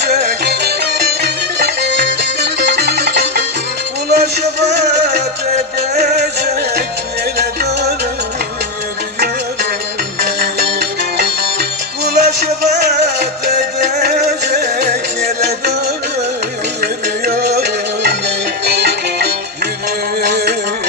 gelecek. Kula şefaat edecek. Yine dönüyor Kula şefaat edecek. Yine dönüyor Yürüyor.